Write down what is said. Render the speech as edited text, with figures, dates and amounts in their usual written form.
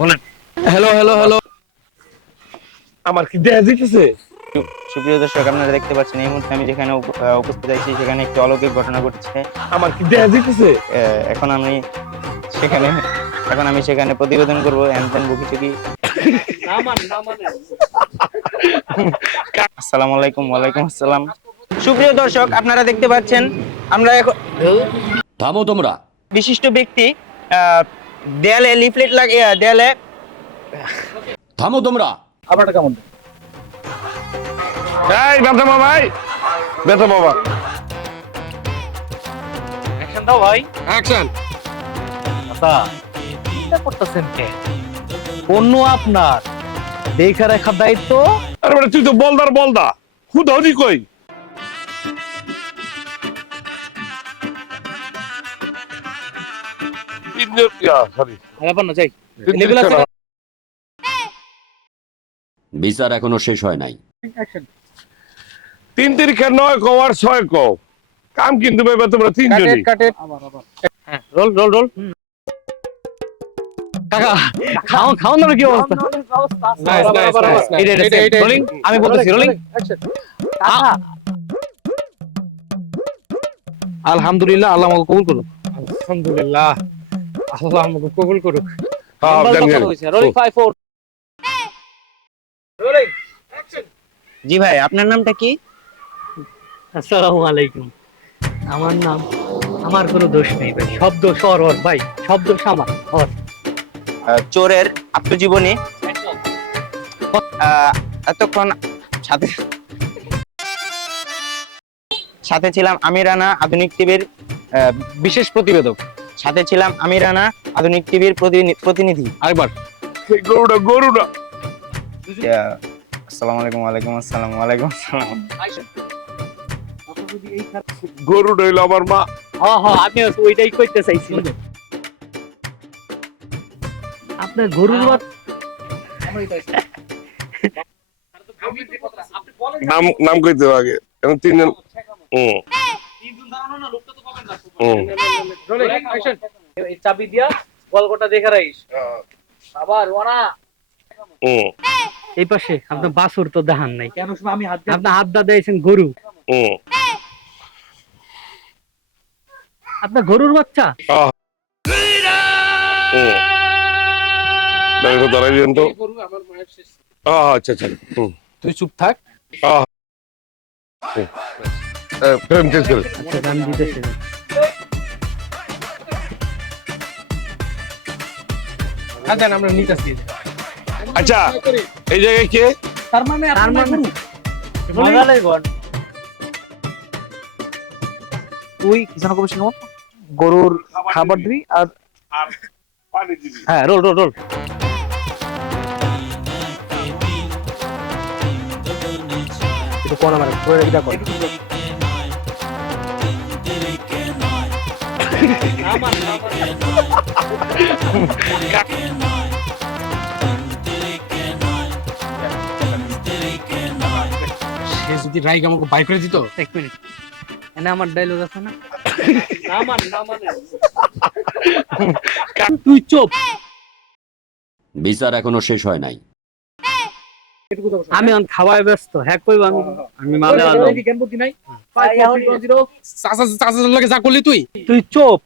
বলেন। Hello hello hello, আমার কি দেখা যাইতেছে? সুপ্রিয় দর্শক, আপনারা দেখতে পাচ্ছেন এই মুহূর্তে আমি যেখানে উপস্থিত আছি সেখানে একটি অলৌকিক ঘটনা ঘটছে। আমার কি দেখা যাইতেছে? এখন আমি সেখানে সেখানে প্রতিবেদন করবো এনতেন বকিচকি। আসসালামু আলাইকুম। ওয়ালাইকুম আসসালাম। সুপ্রিয় দর্শক, আপনারা দেখতে পাচ্ছেন আমরা এখন থামো তোমরা। বিশিষ্ট ব্যক্তি দেয়ালে লিফলেট লাগিয়ে দেয়ালে থামো তোমরা। আপনারটা কেমন? এই ব্যথা বাবা, ব্যথা বাবা। অ্যাকশন দাও ভাই। অ্যাকশন। আচ্ছা, চিন্তা করতেছেন কে? অন্য আপনার দেখা রাখার দায়িত্ব। আরে বেটা তুই তো বলদা হুদাহুদি কই? সরি, ব্যাপার না, যাই। বিচার এখনো শেষ হয় নাই। তিন তিরিখা 9 কও আর 6 কও। কাম কিন্তু ভাই তোমরা তিনজনই। হ্যাঁ, রোল রোল রোল। কাকা, খাওয়ানোর কি অবস্থা? Nice nice nice. এটা রোলিং, আমি বলতেছি রোলিং। আলহামদুলিল্লাহ, আল্লাহ আমাকে কবুল করুন। আলহামদুলিল্লাহ, আল্লাহ আমাকে কবুল করুক। হ্যাঁ জানি রোলিং 5 4। Rolling action. জি ভাই, আপনার নামটা কি? আসসালামু আলাইকুম। আমার নাম, আমার কোনো দোষ নেই ভাই, সব দোষ ওর ভাই, সব দোষ আমার ওর। চোরের আত্মজীবনী। এতক্ষণ সাথে সাথে ছিলাম আমি রানা, আধুনিক টিভির বিশেষ প্রতিবেদক। সাথে ছিলাম আমি রানা, আধুনিক টিভির প্রতিনিধি। আরেকবার। গরুটা আসসালামু আলাইকুম। ওয়ালাইকুম আসসালাম। ওয়ালাইকুম আসসালাম। গরুটা হইলো আমার মা। হ্যাঁ হ্যাঁ, আমি ওইটাই কইতে চাইছি। আপনার গরুর নাম কইতে হবে আগে। এখন তিনজন। Rolling action. এই চাবি দিয়া গল্পটা দেখে রাখিস। আবার ওনা এই পাশে আপনার বাছুর তো দেখান নাই কেন? আমি আপনার হাত দা দিয়েছেন গরু, আপনার গরুর বাচ্চা। দাঁড়াই দিন তো। আচ্ছা আচ্ছা। তুই চুপ থাক। ফ্রেম চেঞ্জ করে। আচ্ছা, গান দিতেছে। আচ্ছা, আমরা নিতেছি। আচ্ছা, এই জায়গায় কে? তার মানে আপনার গরু মজালাই গন। তুই কি জানো কবে শিখাবো? গরুর খাবার দিবি আর পানি দিবি। হ্যাঁ, রোল রোল রোল। একটু কোন আমার করে এটা কর। সে যদি রাইগ আমাকে বাই করে দিত। এক মিনিট, এনে আমার ডায়লগ আছে না? তুই চুপ। বিচার এখনো শেষ হয় নাই। আমি অন খাওয়ায় ব্যস্ত। হ্যাঁ কইব আমি মালে আলো। জ্ঞান বুদ্ধি নাই। 5 4 3 0। চাচা লাগে যা করলি তুই। তুই চুপ।